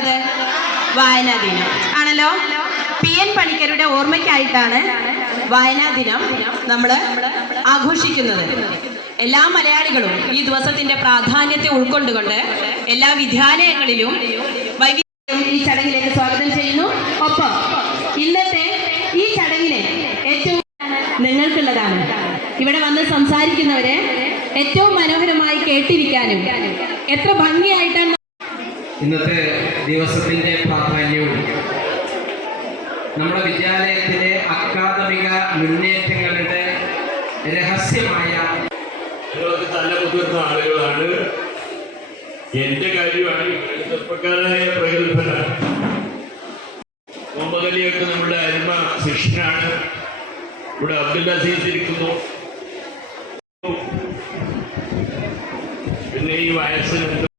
പറഞ്ഞത് വായനാ ദിനം. ആണല്ലോ? പി എൻ പണിക്കരുടെ ഓർമ്മയ്ക്കായിട്ടാണ് വായനാ ദിനം നമ്മൾ ആഘോഷിക്കുന്നത്. എല്ലാ മലയാളികളും ഈ ദിവസത്തിന്റെ പ്രാധാന്യത്തെ ഉൾക്കൊണ്ടുകൊണ്ട് എല്ലാ വിദ്യാലയങ്ങളിലും വൈവിധ്യം ഈ ചടങ്ങിലേക്ക് സ്വാഗതം ചെയ്യുന്നു. ഒപ്പം ഇന്നത്തെ ഈ ചടങ്ങിലെ ഏറ്റവും നിങ്ങൾക്കുള്ളതാണ്. ഇവിടെ വന്ന് സംസാരിക്കുന്നവരെ ഏറ്റവും മനോഹരമായി കേട്ടിരിക്കാനും എത്ര ഭംഗിയായിട്ടാണ് ഇന്നത്തെ ദിവസത്തിന്റെ പ്രാധാന്യവും നമ്മുടെ വിദ്യാലയത്തിലെ അക്കാദമിക മുന്നേറ്റങ്ങളുടെ രഹസ്യമായ നിങ്ങളൊക്കെ നല്ല മുതിർന്ന ആളുകളാണ്. എന്റെ കാര്യമാണ് ചെറുപ്പക്കാരായ പ്രഗത്ഭനാണ് ഒമ്പതലിയൊക്കെ നമ്മുടെ അരുമ ശിഷ്യനാണ്. ഇവിടെ അബ്ദുൽ അസീസ് ഇരിക്കുന്നു. പിന്നെ ഈ വയസ്സിന്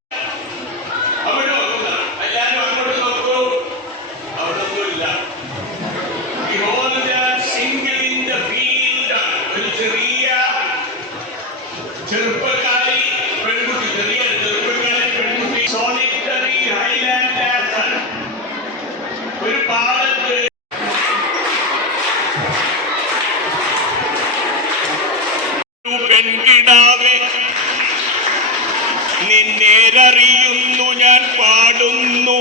പെൺകിടാവെ നിന്നേരറിയുന്നു ഞാൻ പാടുന്നു.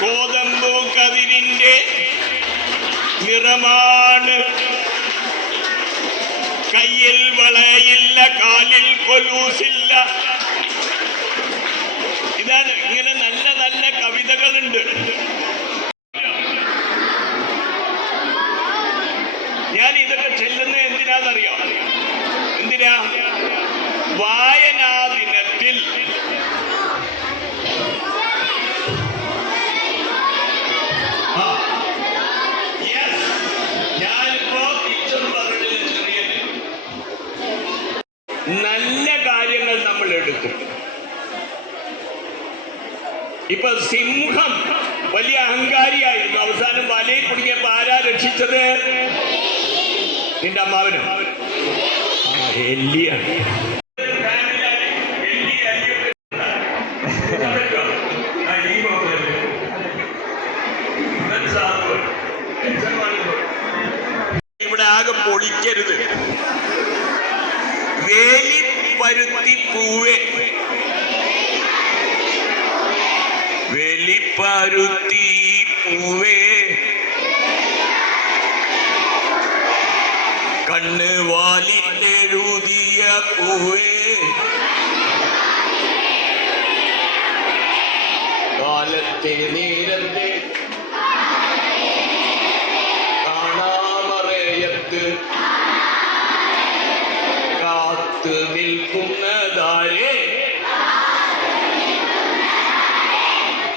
കോതമ്പു കതിരിന്റെ നിറമാണ്. കയ്യിൽ വളയില്ല കാലിൽ കൊലൂസില്ല. ഇതാണ് ഇങ്ങനെ നല്ല നല്ല കവിതകളുണ്ട്. ഞാൻ ഇതൊക്കെ ചെല്ലുന്നത് എന്തിനാണെന്നറിയോ എന്തിനാ? വായനാ ദിനത്തിൽ നല്ല കാര്യങ്ങൾ നമ്മൾ എടുക്കും. ഇപ്പൊ സിംഹം വലിയ അഹങ്കാരിയായിരുന്നു. അവസാനം വലയിൽ കുടുങ്ങിയപ്പോ ആരാ രക്ഷിച്ചത്? നിന്റെ അമ്മാവനും? ഇവിടെ ആകെ പൊളിക്കരുത്. വേലി പരുത്തി പൂവേ. വെലിപ്പരുത്തി പൂവേ. കണ്ണ് വാലിട്ടെഴുതിയ പൂവേ. കാലത്തെ നേരത്തെ കാണാമറയത്ത് കാത്തു നിൽക്കുന്നതാരേ?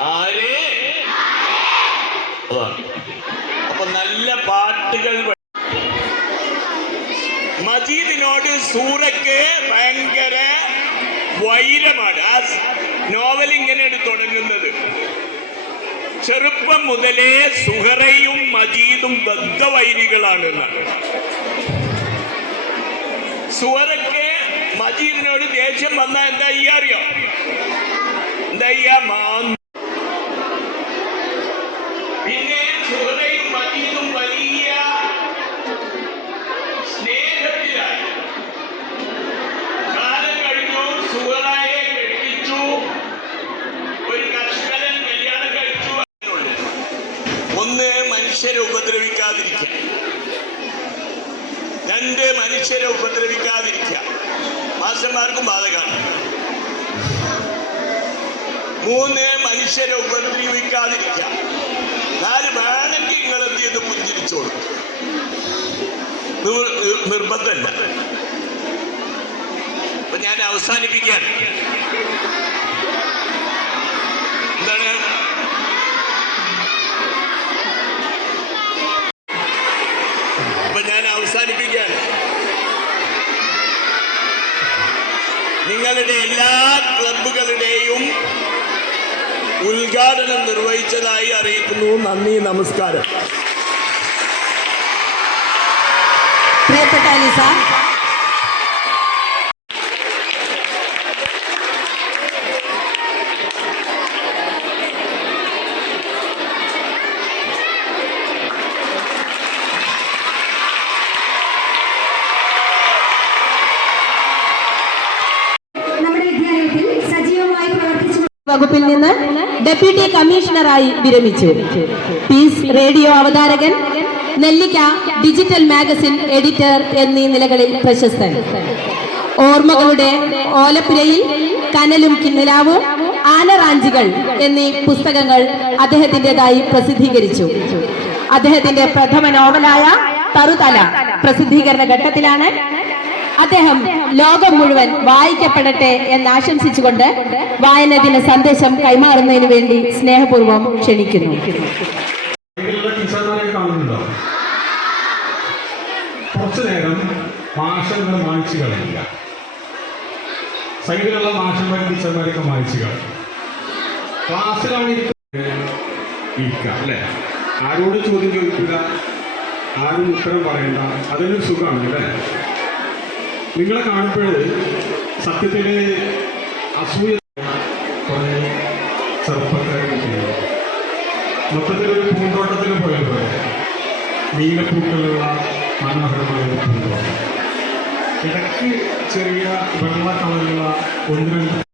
ആരേ? അതാണ്. അപ്പൊ നല്ല പാട്ടുകൾ മജീദിനോട് സൂറയ്ക്ക് ഭയങ്കര വൈരമാണ്. ആ നോവൽ ഇങ്ങനെയാണ് തുടങ്ങുന്നത്. ചെറുപ്പം മുതലേ സുഹറയും മജീദും ബദ്ധവൈരികളാണ് വൈരികളാണെന്ന് സുഹറയ്ക്ക് മജീദിനോട് ദേഷ്യം വന്ന എന്താ ഈ മാസ്റ്റർമാർക്കും ബാധകമാണ് മൂന്ന് മനുഷ്യരെ ഉപദ്രവിക്കാതിരിക്കുക. നാല് വേണമെങ്കിൽ നിങ്ങൾ എന്ത് ചെയ്ത്? പുഞ്ചിരിച്ചോളൂ നിർ- നിർ- നിർബന്ധമല്ല. അപ്പൊ ഞാൻ അവസാനിപ്പിക്കാൻ എന്താണ് അപ്പൊ ഞാൻ അവസാനിപ്പിക്കാൻ നിങ്ങളുടെ എല്ലാ ക്ലബുകളുടെയും ഉദ്ഘാടനം നിർവഹിച്ചതായി അറിയിക്കുന്നു. നന്ദി നമസ്കാരം. പ്രിയപ്പെട്ട അലിസ നമ്മുടെ വിദ്യാലയത്തിൽ സജീവമായി പ്രവർത്തിച്ചു വകുപ്പിൽ നിന്ന് ഡെപ്യൂട്ടി കമ്മീഷണറായി വിരമിച്ചു. പീസ് റേഡിയോ അവതാരകൻ നെല്ലിക്ക ഡിജിറ്റൽ മാഗസിൻ എഡിറ്റർ എന്നീ നിലകളിൽ പ്രശസ്തൻ. ഓർമ്മകളുടെ ഓലപ്പുരയിൽ കനലും കിന്നലാവും ആനറാഞ്ചികൾ എന്നീ പുസ്തകങ്ങൾ അദ്ദേഹത്തിന്റെതായി പ്രസിദ്ധീകരിച്ചു. അദ്ദേഹത്തിന്റെ പ്രഥമ നോവലായ തറുതല പ്രസിദ്ധീകരണ ഘട്ടത്തിലാണ് അദ്ദേഹം ലോകം മുഴുവൻ വായിക്കപ്പെടട്ടെ എന്ന് ആശംസിച്ചുകൊണ്ട് വായന ദിന സന്ദേശം കൈമാറുന്നതിന് വേണ്ടി സ്നേഹപൂർവം ക്ഷണിക്കുന്നു. നേരം ഇരിക്കുക ആരോട് ചോദ്യം ചോദിക്കുക? ആരും ഉത്തരം പറയണ്ട. അതൊരു സുഖമാണ് അല്ലേ? നിങ്ങളെ കാണുമ്പോൾ സത്യത്തിലെ അസൂയ കുറേ ചെറുപ്പക്കാരെ മൊത്തത്തിൽ ഒരു പൂന്തോട്ടത്തിൽ പോലെ നീലപ്പൂക്കളുള്ള മനോഹരമായ ഒരു പൂന്തോട്ടം. ഇടയ്ക്ക് ചെറിയ വെള്ള കളറുള്ള ഒന്ന് രണ്ട്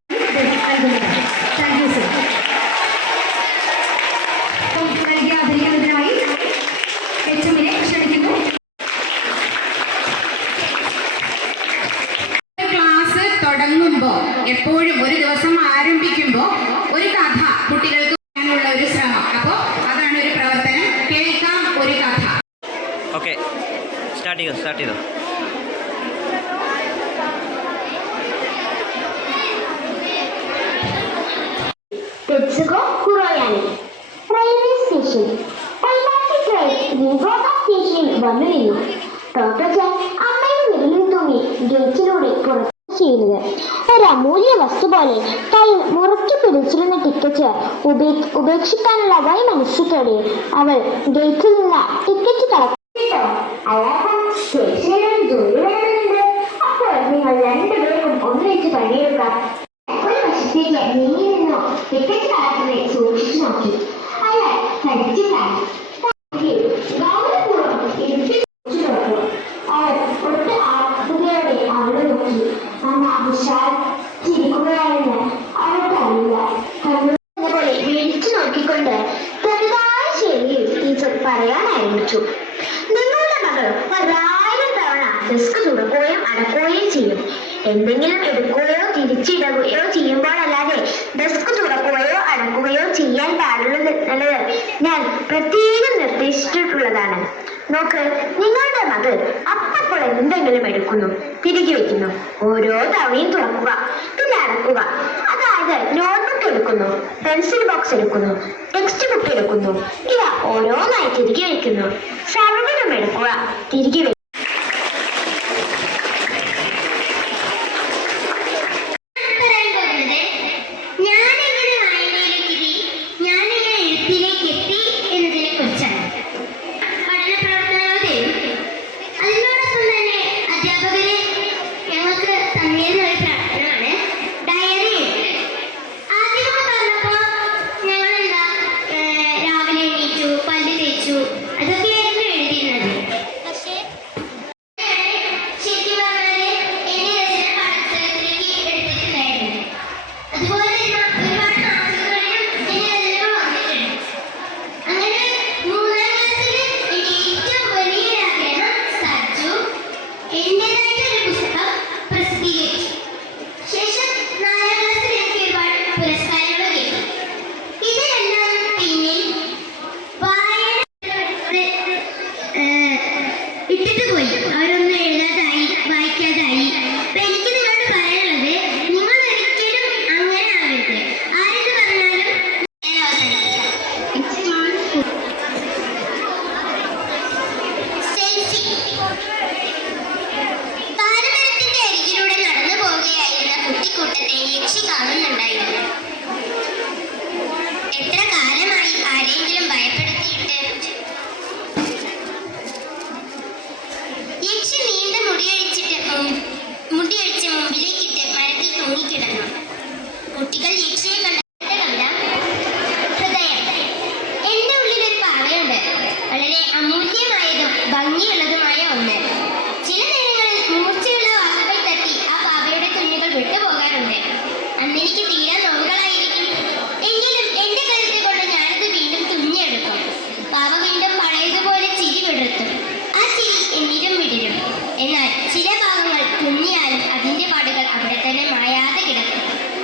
Tetsugo Kuroyani. റെയിൽവേ സ്റ്റേഷൻ വൈകാട്ടി ട്രെയിൻ വിഗോത സ്റ്റേഷനിൽ വന്നു നിന്നു. ടോട്ടോച്ചാൻ അമ്മയുടെ വിരലിൽ തൂങ്ങി ഗേറ്റിലൂടെ പുറത്തു ചെയ്യുന്നത് ഒരു അമൂല്യ വസ്തു പോലെ കയ്യിൽ മുറുക്കി പിടിച്ചിരുന്ന ടിക്കറ്റ് ഉപേ ഉപേക്ഷിക്കാനുള്ള വൈ മനസ്സത്തോടെ അവൾ ഗേറ്റിൽ നിന്ന് ടിക്കറ്റ് കളക്ടോ അപ്പോൾ നിങ്ങൾ രണ്ടുപേർക്കും ഒന്നിച്ച് പണിയെടുക്കാം. ഒരു വശത്തേക്ക് നീങ്ങി 你接下来的那次我是这句去，哎呀，在接下来。ഡെസ്ക് തുറക്കുകയും അടക്കുകയും ചെയ്യും. എന്തെങ്കിലും എടുക്കുകയോ തിരിച്ചിടുകയോ ചെയ്യുമ്പോഴല്ലാതെ ഡെസ്ക് തുറക്കുകയോ അടക്കുകയോ ചെയ്യാൻ പാടുള്ളത് ഞാൻ പ്രത്യേകം നിർദ്ദേശിച്ചിട്ടുള്ളതാണ്. നോക്ക് നിങ്ങളുടെ മകൾ അപ്പോൾ എന്തെങ്കിലും എടുക്കുന്നു തിരികെ വെക്കുന്നു ഓരോ തവണയും തുറക്കുക പിന്നെ അടക്കുക. അതായത് നോട്ട്ബുക്ക് എടുക്കുന്നു പെൻസിൽ ബോക്സ് എടുക്കുന്നു ടെക്സ്റ്റ് ബുക്ക് എടുക്കുന്നു. ഇവ ഓരോന്നായി തിരികെ വെക്കുന്നു സർവതും എടുക്കുക തിരികെ അന്നെനിക്ക് തീരെ നോവുകളായിരിക്കും എങ്കിലും എന്റെ കരുത്തിൽ കൊണ്ട് ഞാനത് വീണ്ടും തുന്നിയെടുക്കും. പാവ വീണ്ടും പഴയതുപോലെ ചിരി വിടർത്തും. ആ ചിരി എന്നിലും വിടരും. എന്നാൽ ചില ഭാഗങ്ങൾ തുന്നിയാലും അതിന്റെ പാടുകൾ അവിടെ തന്നെ മായാതെ കിടക്കും.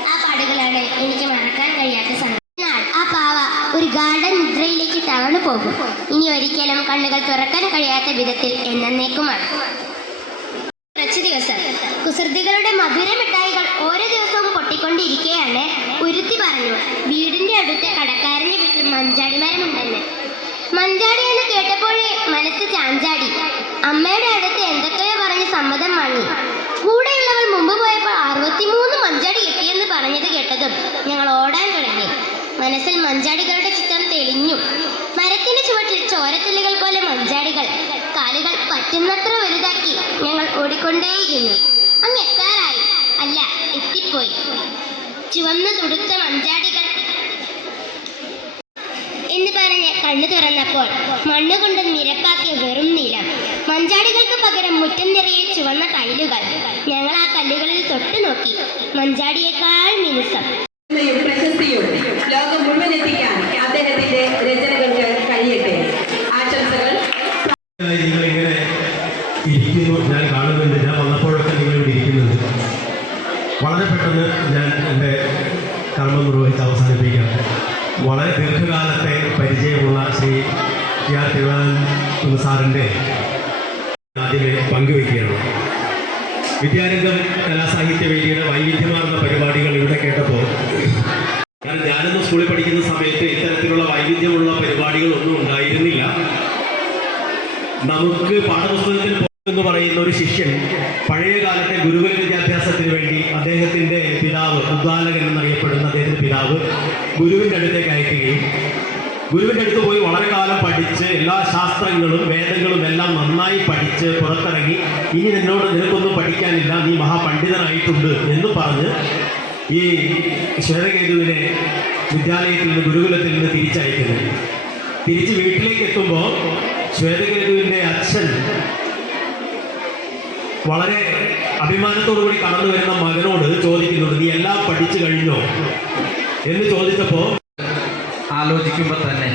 ആ പാടുകളാണ് എനിക്ക് മറക്കാൻ കഴിയാത്ത സംഗതി. ആ പാവ ഒരു ഗാർഡൻ നിദ്രയിലേക്ക് തവണു പോകും. ഇനി ഒരിക്കലും കണ്ണുകൾ തുറക്കാൻ കഴിയാത്ത വിധത്തിൽ എന്നേക്കുമാണ് കുറച്ചു ദിവസം. കുസൃതികളുടെ മധുരമിഠായികൾ ഓരോ ദിവസവും പൊട്ടിക്കൊണ്ടിരിക്കെയാണ് ഉരുത്തി പറഞ്ഞു വീടിന്റെ അടുത്ത് കടക്കാരന്റെ വീട്ടിൽ മഞ്ചാടി മരമുണ്ടെന്ന് മഞ്ചാടി എന്ന് കേട്ടപ്പോഴേ മനസ്സ് ചാഞ്ചാടി. അമ്മയുടെ അടുത്ത് എന്തൊക്കെയോ പറഞ്ഞ് സമ്മതം വാങ്ങി. കൂടെയുള്ളവർ മുമ്പ് പോയപ്പോൾ അറുപത്തിമൂന്ന് മഞ്ചാടി എത്തിയെന്ന് പറഞ്ഞത് കേട്ടതും ഞങ്ങൾ ഓടാൻ തുടങ്ങി. മനസ്സിൽ മഞ്ചാടികളുടെ ചിത്രം തെളിഞ്ഞു. മരത്തിന്റെ ചുവട്ടിൽ ചോരത്തുള്ളികൾ പോലെ മഞ്ചാടികൾ കാലുകൾ പറ്റുന്നത്ര വലുതാക്കി ഞങ്ങൾ ഓടിക്കൊണ്ടേയിരുന്നു. തുടുത്ത മഞ്ചാടികൾ. എന്ന് പറഞ്ഞ് കണ്ണു തുറന്നപ്പോൾ മണ്ണുകൊണ്ട് നിരപ്പാക്കിയ വെറും നിലം. മഞ്ചാടികൾക്ക് പകരം മുറ്റം നിറയെ ചുവന്ന കല്ലുകൾ ഞങ്ങൾ ആ കല്ലുകളിൽ തൊട്ടു നോക്കി. മഞ്ചാടിയേക്കാൾ മിനുസം. യും പ്രശസ്തിയും ലോകം മുഴുവൻ എത്തിക്കാൻ അദ്ദേഹത്തിന്റെ രചനകൾക്ക് കഴിയട്ടെ. ആശംസകൾ. നിങ്ങൾ ഇങ്ങനെ ഇരിക്കുന്നു ഞാൻ കാണുന്നുണ്ട്. ഞാൻ വന്നപ്പോഴൊക്കെ നിങ്ങളിവിടെ ഇരിക്കുന്നുണ്ട് വളരെ പെട്ടെന്ന് ഞാൻ എന്റെ കർമ്മം നിർവഹിച്ച് അവസാനിപ്പിക്കാം. വളരെ ദീർഘകാലത്തെ പരിചയമുള്ള ശ്രീ ടി ആർ തിരുവനന്തപുരം സാറിന്റെ ആദ്യമേ പങ്കുവയ്ക്കുകയാണ്. വിദ്യാരംഗം കലാസാഹിത്യ വേദിയുടെ വൈവിധ്യമാർന്ന പരിപാടികൾ ഇവിടെ കേട്ടപ്പോൾ കാരണം ഞാനൊന്ന് സ്കൂളിൽ പഠിക്കുന്ന സമയത്ത് ഇത്തരത്തിലുള്ള വൈവിധ്യമുള്ള പരിപാടികളൊന്നും ഉണ്ടായിരുന്നില്ല. നമുക്ക് പാഠപുസ്തകത്തിൽ എന്ന് പറയുന്ന ഒരു ശിഷ്യൻ പഴയ കാലത്തെ ഗുരുകുല വിദ്യാഭ്യാസത്തിന് വേണ്ടി അദ്ദേഹത്തിന്റെ പിതാവ് ഉദ്ദാലകൻ എന്നറിയപ്പെടുന്ന അദ്ദേഹത്തിന്റെ പിതാവ് ഗുരുവിന്റെ അടുത്തേക്ക് അയക്കുകയും ഗുരുവിന്റെ അടുത്ത് പോയി വളരെ കാലം പഠിച്ച് എല്ലാ ശാസ്ത്രങ്ങളും വേദങ്ങളും എല്ലാം നന്നായി പഠിച്ച് പുറത്തിറങ്ങി ഇനി നിന്നോട് നിനക്കൊന്നും പഠിക്കാനില്ല നീ മഹാപണ്ഡിതനായിട്ടുണ്ട് എന്ന് പറഞ്ഞ് ഈ ശരകേതുവിനെ വിദ്യാലയത്തിൽ നിന്ന് ഗുരുകുലത്തിൽ നിന്ന് തിരിച്ചയക്കുന്നത്. തിരിച്ച് വീട്ടിലേക്ക് എത്തുമ്പോൾ ശ്വേതകേതുവിന്റെ അച്ഛൻ വളരെ അഭിമാനത്തോടുകൂടി കടന്നു വരുന്ന മകനോട് ചോദിക്കുന്നുണ്ട് നീ എല്ലാം പഠിച്ചു കഴിഞ്ഞോ? എന്ന് ചോദിച്ചപ്പോൾ ആലോചിക്കുമ്പോൾ തന്നെ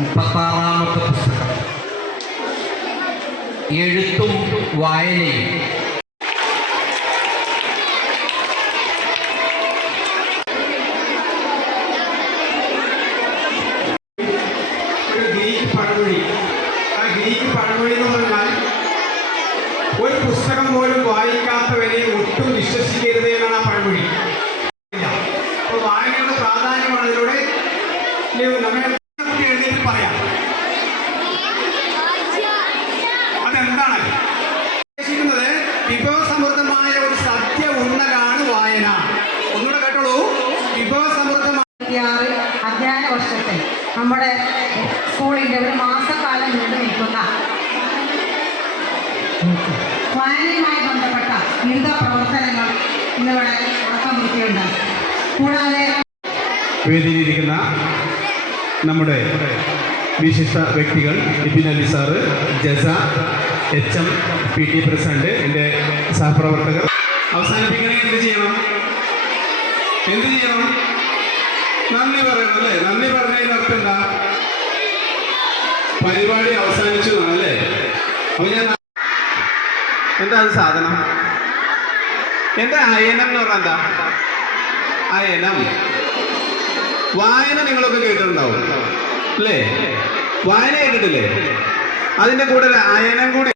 മുപ്പത്താറാമത്തെ പുസ്തകം. എഴുത്തും വായനയും ഒരു മാസക്കാലം നീണ്ടു നിൽക്കുന്ന വായനയുമായി ബന്ധപ്പെട്ട വിവിധ പ്രവർത്തനങ്ങൾ ഇന്നിവിടെ തുടക്കം കുറിക്കുകയുണ്ടായി. കൂടാതെ വേദിയിലിരിക്കുന്ന നമ്മുടെ വിശിഷ്ട വ്യക്തികൾ Ibin Ali sir ജസ H M P T president എന്റെ സഹപ്രവർത്തകർ. അവസാനിപ്പിക്കണമെങ്കിൽ എന്ത് ചെയ്യണം? എന്ത് ചെയ്യണം? നന്ദി പറയണം അല്ലേ? നന്ദി പറഞ്ഞതിന്റെ അർത്ഥം എന്താ? പരിപാടി അവസാനിച്ചു അല്ലേ അപ്പൊ ഞാൻ എന്താ അത് സാധനം? എന്താ അയനം എന്ന് പറഞ്ഞാൽ എന്താ? അയനം. വായന നിങ്ങളൊക്കെ കേട്ടിട്ടുണ്ടാവും. അല്ലേ? വായന കേട്ടിട്ടില്ലേ? അതിന്റെ കൂടെ അയനം കൂടി